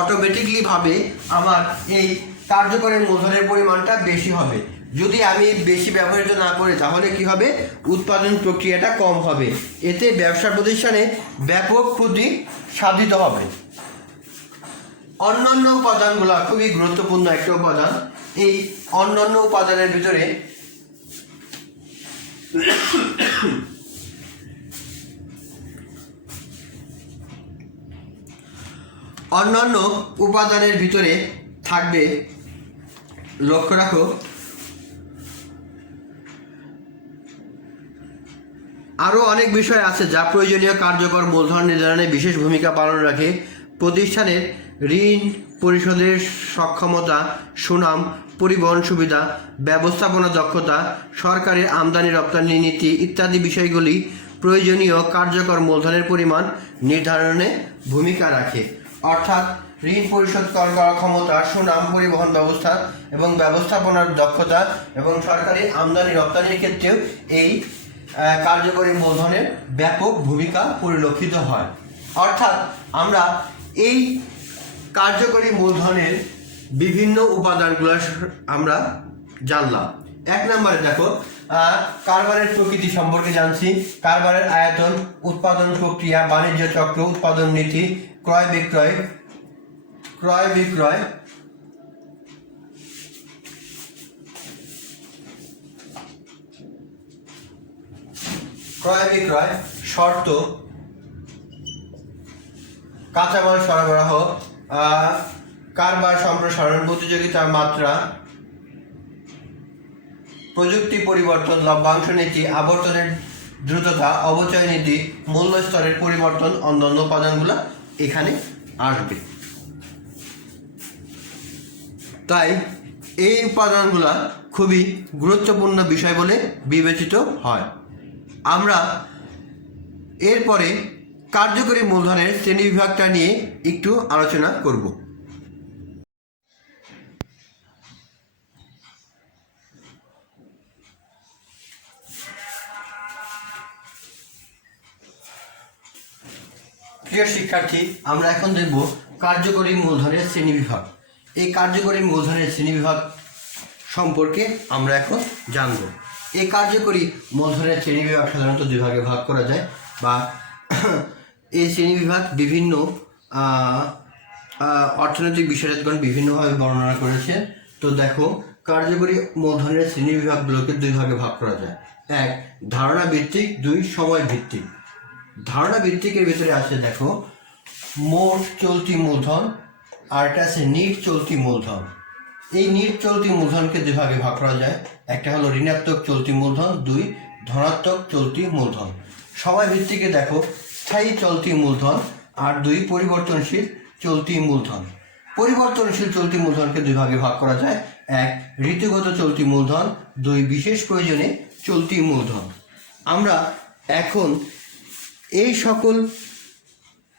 অটোমেটিকলিভাবে আমার এই কার্যকরী মূলধনের পরিমাণটা বেশি হবে। যদি আমি বেশি ব্যবহৃত না করি তাহলে কি হবে, উৎপাদন প্রক্রিয়াটা কম হবে। এতে ব্যবসা প্রতিষ্ঠানে ব্যাপক ক্ষতি সাধিত হবে। অন্যান্য উপাদানগুলো খুবই গুরুত্বপূর্ণ একটা উপাদান। এই অন্যান্য উপাদানের ভিতরে থাকবে, লক্ষ্য রাখো, আরও অনেক বিষয় আছে যা প্রয়োজনীয় কার্যকর মূলধন নির্ধারণে বিশেষ ভূমিকা পালন রাখে। প্রতিষ্ঠানের ঋণ পরিশোধের সক্ষমতা, সুনাম, পরিবহন সুবিধা, ব্যবস্থাপনা দক্ষতা, সরকারের আমদানি রপ্তানি নীতি ইত্যাদি বিষয়গুলি প্রয়োজনীয় কার্যকর মূলধনের পরিমাণ নির্ধারণে ভূমিকা রাখে। অর্থাৎ ঋণ পরিশোধ করার ক্ষমতা, সুনাম, পরিবহন ব্যবস্থা এবং ব্যবস্থাপনার দক্ষতা এবং সরকারি আমদানি রপ্তানির ক্ষেত্রেও এই কার্যকরী মূলধনের ব্যাপক ভূমিকা পরিলক্ষিত হয়। অর্থাৎ আমরা এই কার্যকরী মূলধনের বিভিন্ন উপাদানগুলো আমরা জানলাম। 1 নম্বরে দেখো, কারবারের প্রকৃতি সম্পর্কে জানছি। কারবারের আয়তন, উৎপাদন প্রক্রিয়া, বাণিজ্য চক্র, উৎপাদন নীতি, ক্রয় বিক্রয়, শর্ত, কাঁচামাল সরবরাহ, কারবার সম্প্রসারণ, প্রতিযোগিতার মাত্রা, প্রযুক্তি পরিবর্তন, লভ্যাংশ নীতি, আবর্তনের দ্রুততা, অবচয় নীতি, মূল্য স্তরের পরিবর্তন, অন্যান্য উপাদানগুলো এখানে আসবে। তাই এই উপাদানগুলো খুবই গুরুত্বপূর্ণ বিষয় বলে বিবেচিত হয়। আমরা এরপরে কার্যকরী মূলধনের শ্রেণীবিভাগটা নিয়ে একটু আলোচনা করব। প্রিয় শিক্ষার্থী, আমরা এখন দেখব কার্যকরী মূলধনের শ্রেণীবিভাগ। এই কার্যকরী মূলধনের শ্রেণীবিভাগ সম্পর্কে আমরা এখন জানব। এই কার্যকরী মূলধনের শ্রেণীবিভাগ সাধারণত 2 ভাগে ভাগ করা যায়, বা এই শ্রেণীবিভাগ বিভিন্ন অর্থনৈতিক বিশেষজ্ঞগণ বিভিন্নভাবে বর্ণনা করেছে। তো দেখো, কার্যকরী মূলধনের শ্রেণীবিভাগগুলোকে 2 ভাগে ভাগ করা যায়। 1 ধারণা ভিত্তিক, 2 সময় ভিত্তিক। ধারণা ভিত্তিকের ভিতরে আছে দেখো মোট চলতি মূলধন, আর এটা আছে নিট চলতি মূলধন। এই নিট চলতি মূলধনকে 2 ভাগে ভাগ করা যায়। একটা হলো ঋণাত্মক চলতি মূলধন, 2 ধনাত্মক চলতি মূলধন। সময় ভিত্তিকে দেখো স্থায়ী চলতি মূলধন আর 2 পরিবর্তনশীল চলতি মূলধন। পরিবর্তনশীল চলতি মূলধনকে 2 ভাগে ভাগ করা যায়। 1 ঋতুগত চলতি মূলধন, 2 বিশেষ প্রয়োজনে চলতি মূলধন। আমরা এখন এই সকল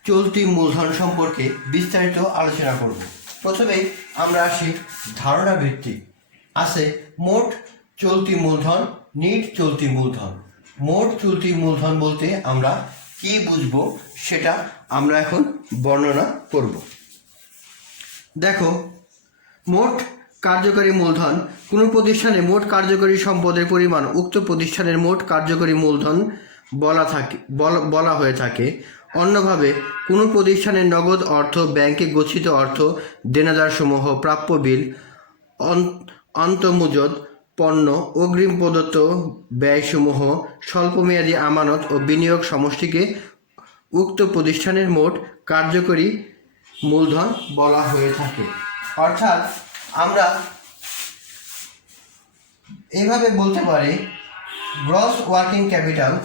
চলতি মূলধন সম্পর্কে বিস্তারিত আলোচনা করব। প্রথমেই আমরা আসি ধারণা ভিত্তিক। আছে মোট চলতি মূলধন, নিট চলতি মূলধন। মোট চলতি মূলধন বলতে আমরা কি বুঝবো সেটা আমরা এখন বর্ণনা করব। দেখো, মোট কার্যকরী মূলধন, কোনো প্রতিষ্ঠানে মোট কার্যকরী সম্পদের পরিমাণ উক্ত প্রতিষ্ঠানের মোট কার্যকরী মূলধন বলা হয়ে থাকে। অন্যভাবে কোনো প্রতিষ্ঠানের নগদ অর্থ, ব্যাংকে গচ্ছিত অর্থ, দেনাদারসমূহ, প্রাপ্য বিল, অন্তর্মুজদ পণ্য, অগ্রিম প্রদত্ত ব্যয়সমূহ, স্বল্পমেয়াদী আমানত ও বিনিয়োগ সমষ্টিকে উক্ত প্রতিষ্ঠানের মোট কার্যকরী মূলধন বলা হয়ে থাকে। অর্থাৎ আমরা এভাবে বলতে পারি, গ্রস ওয়ার্কিং ক্যাপিটাল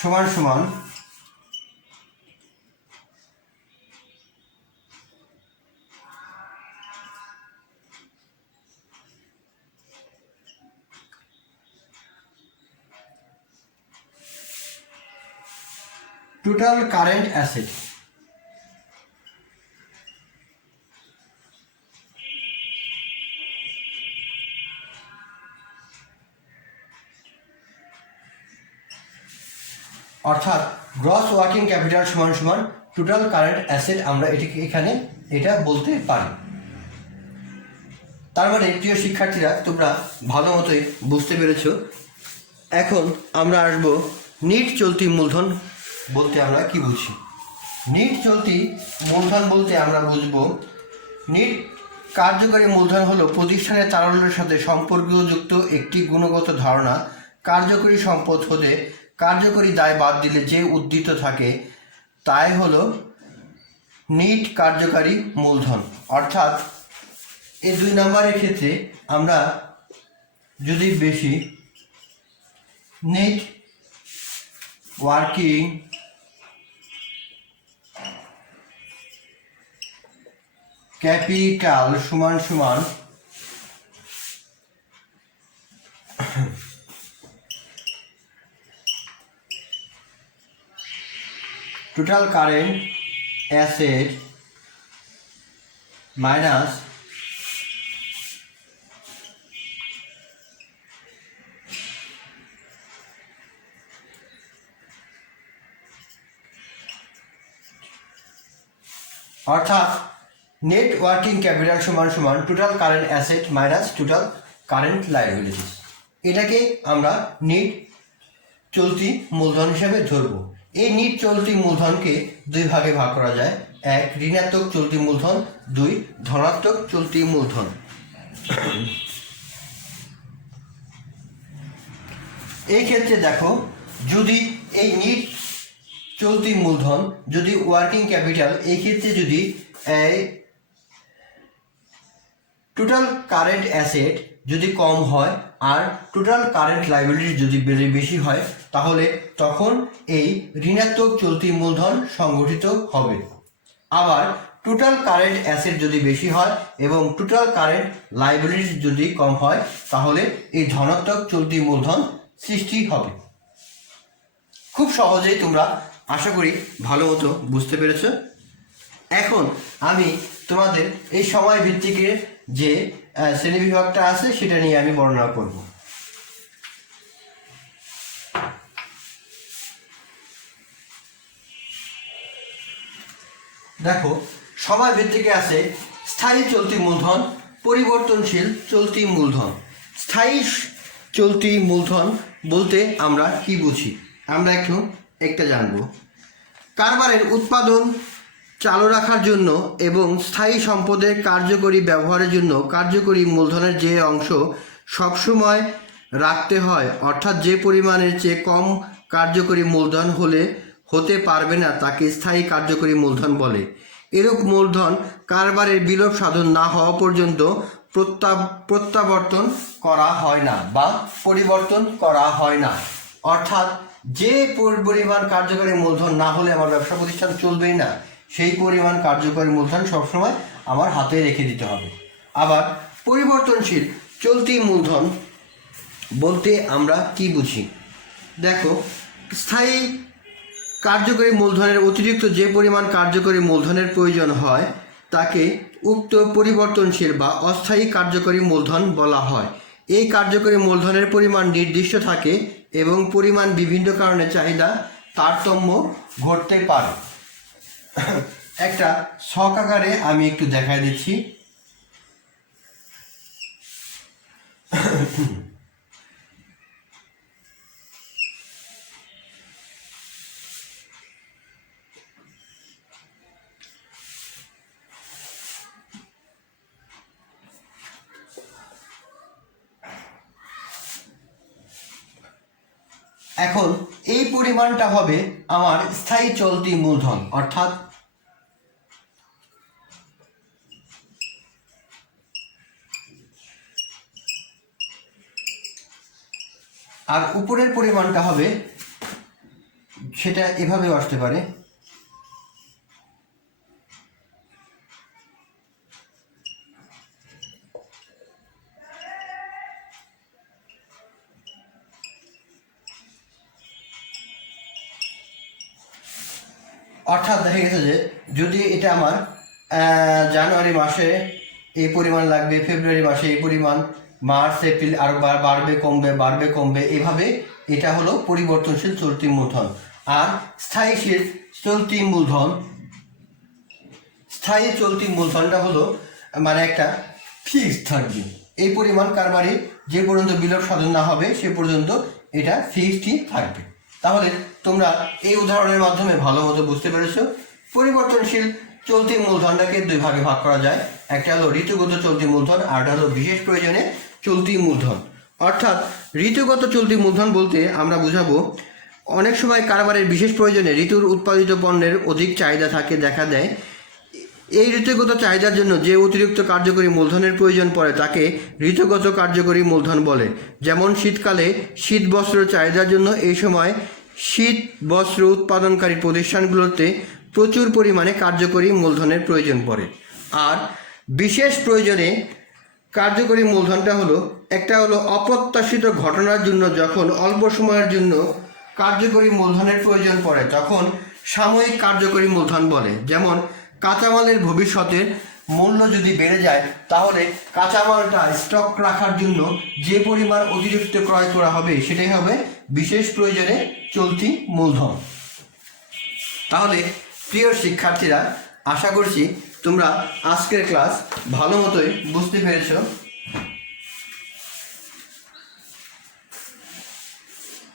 সমান সমান টোটাল কারেন্ট অ্যাসেট। অর্থাৎ গ্রস ওয়ার্কিং ক্যাপিটাল সমান সমান টোটাল কারেন্ট অ্যাসেট, আমরা এটিকে এখানে এটা বলতে পারি। তার মানে প্রিয় শিক্ষার্থীরা, তোমরা ভালো মতোই বুঝতে পেরেছ। এখন আমরা আসব নিট চলতি মূলধন বলতে আমরা কি বুঝি। নিট চলতি মূলধন বলতে আমরা বুঝব, নিট কার্যকরী মূলধন হলো প্রতিষ্ঠানের তারল্যের সাথে সম্পর্কযুক্ত একটি গুণগত ধারণা। কার্যকরী সম্পদ হতে কার্যকরী দায় বাদ দিলে যে উদ্ধৃত থাকে তাই হলো নিট কার্যকারী মূলধন। অর্থাৎ এই 2 নম্বরের ক্ষেত্রে আমরা যদি বেশি নেট ওয়ার্কিং ক্যাপিটাল সমান সমান টোটাল কারেন্ট অ্যাসেট মাইনাস অর্থাৎ নেট ওয়ার্কিং ক্যাপিটাল সমান সমান total current asset minus total current liabilities. এটাকে আমরা নিট চলতি মূলধন হিসাবে ধরব। এই নিট চলতি মূলধনকে 2 ভাগে ভাগ করা যায়, 1 ঋণাত্মক চলতি মূলধন, 2 ধনাত্মক চলতি মূলধন। এই ক্ষেত্রে দেখো, যদি এই নিট চলতি মূলধন যদি ওয়ার্কিং ক্যাপিটাল এই ক্ষেত্রে যদি টোটাল কারেন্ট অ্যাসেট যদি কম হয় আর টোটাল কারেন্ট লায়াবিলিটি যদি বেশি হয় তাহলে তখন এই ঋণাত্মক চলতি মূলধন সংগঠিত হবে। আবার টোটাল কারেন্ট অ্যাসেট যদি বেশি হয় এবং টোটাল কারেন্ট লায়াবিলিটি যদি কম হয় তাহলে এই ধনাত্মক চলতি মূলধন সৃষ্টি হবে। খুব সহজেই তোমরা আশা করি ভালো মতো বুঝতে পেরেছ। এখন আমি তোমাদের এই সময় ভিত্তিকের যে শ্রেণীবিভাগটা আছে সেটা নিয়ে আমি বর্ণনা করব। দেখো, সময় ভিত্তিকে আছে স্থায়ী চলতি মূলধন, পরিবর্তনশীল চলতি মূলধন। স্থায়ী চলতি মূলধন বলতে আমরা কি বুঝি আমরা একটা জানব। কারবারের উৎপাদন চালু রাখার জন্য এবং স্থায়ী সম্পদের কার্যকরী ব্যবহারের জন্য কার্যকরী মূলধনের যে অংশ সবসময় রাখতে হয়, অর্থাৎ যে পরিমাণের চেয়ে কম কার্যকরী মূলধন হতে পারবে না তাকে স্থায়ী কার্যকরী মূলধন বলে। এরূপ মূলধন কারবারের বিলোপ সাধন না হওয়া পর্যন্ত প্রত্যাবর্তন করা হয় না বা পরিবর্তন করা হয় না। অর্থাৎ যে পরিমাণ কার্যকরী মূলধন না হলে আমার ব্যবসা প্রতিষ্ঠান চলবেই না, সেই পরিমাণ কার্যকরী মূলধন সবসময় আমার হাতে রেখে দিতে হবে। আবার পরিবর্তনশীল চলতি মূলধন বলতে আমরা কি বুঝি? দেখো, স্থায়ী কার্যকরী মূলধনের অতিরিক্ত যে পরিমাণ কার্যকরী মূলধনের প্রয়োজন হয় তাকে উক্ত পরিবর্তনশীল বা অস্থায়ী কার্যকরী মূলধন বলা হয়। এই কার্যকরী মূলধনের পরিমাণ নির্দিষ্ট থাকে এবং পরিমাণ বিভিন্ন কারণে চাহিদা তারতম্য ঘটতে পারে। একটা ছক আকারে আমি একটু দেখাই দিচ্ছি। এখন এই পরিমাণটা হবে আমার স্থায়ী চলতি মূলধন, অর্থাৎ আর উপরের পরিমাণটা হবে, সেটা এভাবেও আসতে পারে, অর্থাৎ দেখা গেছে যে যদি এটা আমার জানুয়ারি মাসে এই পরিমাণ লাগবে, ফেব্রুয়ারি মাসে এই পরিমাণ, মার্চ এপ্রিল আরও বাড়বে কমবে, এভাবে এটা হলো পরিবর্তনশীল চলতি মূলধন। আর স্থায়ী চলতি মূলধনটা হলো মানে একটা ফিক্সড থাকবে। এই পরিমাণ কারবারি যে পর্যন্ত বিলোপ সাধন না হবে সে পর্যন্ত এটা ফিক্সডই থাকবে। তাহলে তোমরা এই উদাহরণের মাধ্যমে ভালো মতো বুঝতে পেরেছ। পরিবর্তনশীল চলতি মূলধনটাকে 2 ভাগে ভাগ করা যায়, একটা হলো ঋতুগত চলতি মূলধন আর একটা হলো বিশেষ প্রয়োজনে চলতি মূলধন। অর্থাৎ ঋতুগত চলতি মূলধন বলতে আমরা বুঝাবো অনেক সময় কারবারের বিশেষ প্রয়োজনে ঋতুর উৎপাদিত পণ্যের অধিক চাহিদা দেখা দেয়। এই ঋতুগত চাহিদার জন্য যে অতিরিক্ত কার্যকরী মূলধনের প্রয়োজন পড়ে তাকে ঋতুগত কার্যকরী মূলধন বলে। যেমন শীতকালে শীত বস্ত্র চাহিদার জন্য এই সময় শীত বস্ত্র উৎপাদনকারী প্রতিষ্ঠানগুলোতে প্রচুর পরিমাণে কার্যকরী মূলধনের প্রয়োজন পড়ে। আর বিশেষ প্রয়োজনে কার্যকরী মূলধনটা একটা হলো অপ্রত্যাশিত ঘটনার জন্য যখন অল্প সময়ের জন্য কার্যকরী মূলধনের প্রয়োজন পড়ে তখন সাময়িক কার্যকরী মূলধন বলে। যেমন কাঁচামালের ভবিষ্যতের মূল্য যদি বেড়ে যায় তাহলে কাঁচামালটা স্টক রাখার জন্য যে পরিমাণ অতিরিক্ত ক্রয় করা হবে সেটাই হবে বিশেষ প্রয়োজনে চলতি মূলধন। তাহলে প্রিয় শিক্ষার্থীরা, আশা করছি তোমরা আজকের ক্লাস ভালো মতোই বুঝতে পেরেছ।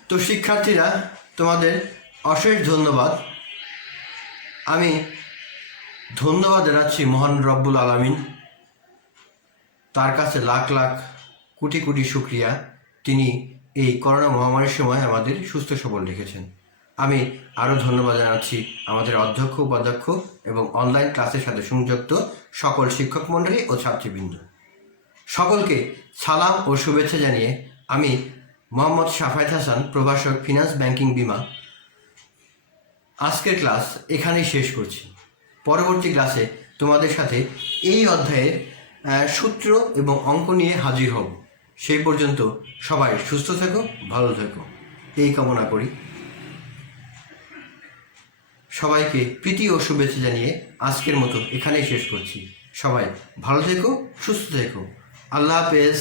তো শিক্ষার্থীরা, তোমাদের অশেষ ধন্যবাদ। আমি ধন্যবাদ জানাচ্ছি মহান রব্বুল আলামিন, তার কাছে লাখ লাখ কোটি কোটি শুকরিয়া, তিনি এই করোনা মহামারীর সময় আমাদের সুস্থ সবল রেখেছেন। আমি আরও ধন্যবাদ জানাচ্ছি আমাদের অধ্যক্ষ, উপাধ্যক্ষ এবং অনলাইন ক্লাসের সাথে সংযুক্ত সকল শিক্ষক মণ্ডলী ও ছাত্রবৃন্দ। সকলকে সালাম ও শুভেচ্ছা জানিয়ে আমি মোহাম্মদ শাফায়েত হাসান, প্রভাষক, ফিনান্স, ব্যাংকিং, বিমা, আজকের ক্লাস এখানেই শেষ করছি। পরবর্তী ক্লাসে তোমাদের সাথে এই অধ্যায়ের সূত্র এবং অঙ্ক নিয়ে হাজির হব। সেই পর্যন্ত সবাই সুস্থ থেকো, ভালো থেকো, এই কামনা করি। সবাইকে প্রীতি ও শুভেচ্ছা জানিয়ে আজকের মতো এখানেই শেষ করছি। সবাই ভালো থেকো, সুস্থ থেকো। আল্লাহ হাফেজ।